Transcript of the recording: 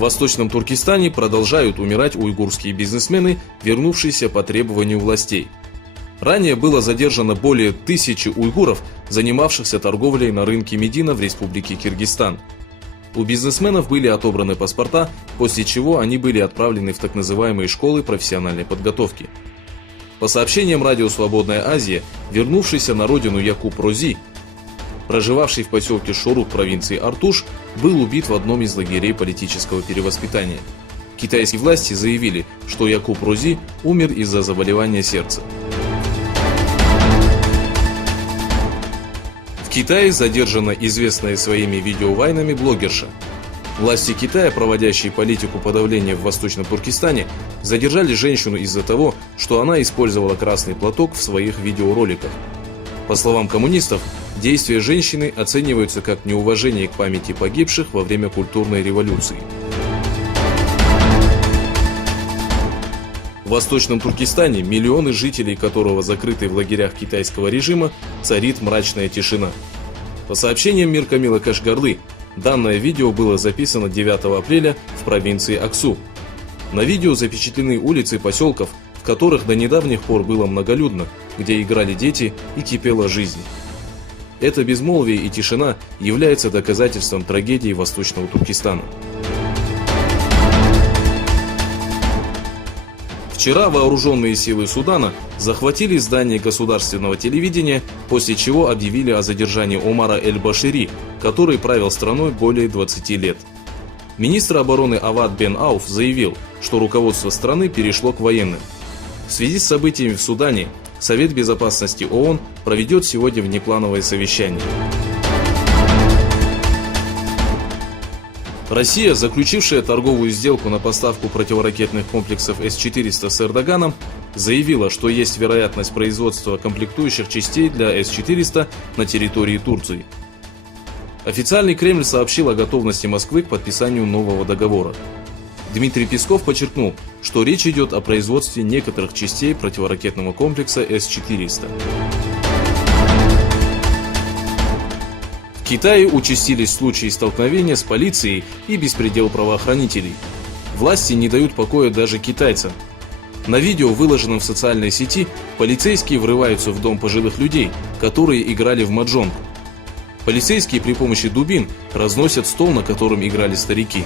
Восточном Туркестане продолжают умирать уйгурские бизнесмены, вернувшиеся по требованию властей. Ранее было задержано более 1000 уйгуров, занимавшихся торговлей на рынке Медина в Республике Киргизстан. У бизнесменов были отобраны паспорта, после чего они были отправлены в так называемые школы профессиональной подготовки. По сообщениям радио «Свободная Азия», вернувшийся на родину Якуб Рози, проживавший в поселке Шорук провинции Артуш, был убит в одном из лагерей политического перевоспитания. Китайские власти заявили, что Якуб Рози умер из-за заболевания сердца. В Китае задержана известная своими видеовайнами блогерша. Власти Китая, проводящие политику подавления в Восточном Туркестане, задержали женщину из-за того, что она использовала красный платок в своих видеороликах. По словам коммунистов, действия женщины оцениваются как неуважение к памяти погибших во время культурной революции. В Восточном Туркестане, миллионы жителей которого закрыты в лагерях китайского режима, царит мрачная тишина. По сообщениям Миркамила Кашгарлы, данное видео было записано 9 апреля в провинции Аксу. На видео запечатлены улицы поселков, в которых до недавних пор было многолюдно, где играли дети и кипела жизнь. Это безмолвие и тишина является доказательством трагедии Восточного Туркестана. Вчера вооруженные силы Судана захватили здание государственного телевидения, после чего объявили о задержании Омара Эль-Башири, который правил страной более 20 лет. Министр обороны Авад Бен Ауф заявил, что руководство страны перешло к военным. В связи с событиями в Судане Совет Безопасности ООН проведет сегодня внеплановое совещание. Россия, заключившая торговую сделку на поставку противоракетных комплексов С-400 с Эрдоганом, заявила, что есть вероятность производства комплектующих частей для С-400 на территории Турции. Официальный Кремль сообщил о готовности Москвы к подписанию нового договора. Дмитрий Песков подчеркнул, что речь идет о производстве некоторых частей противоракетного комплекса С-400. В Китае участились случаи столкновения с полицией и беспредел правоохранителей. Власти не дают покоя даже китайцам. На видео, выложенном в социальной сети, полицейские врываются в дом пожилых людей, которые играли в маджонг. Полицейские при помощи дубин разносят стол, на котором играли старики.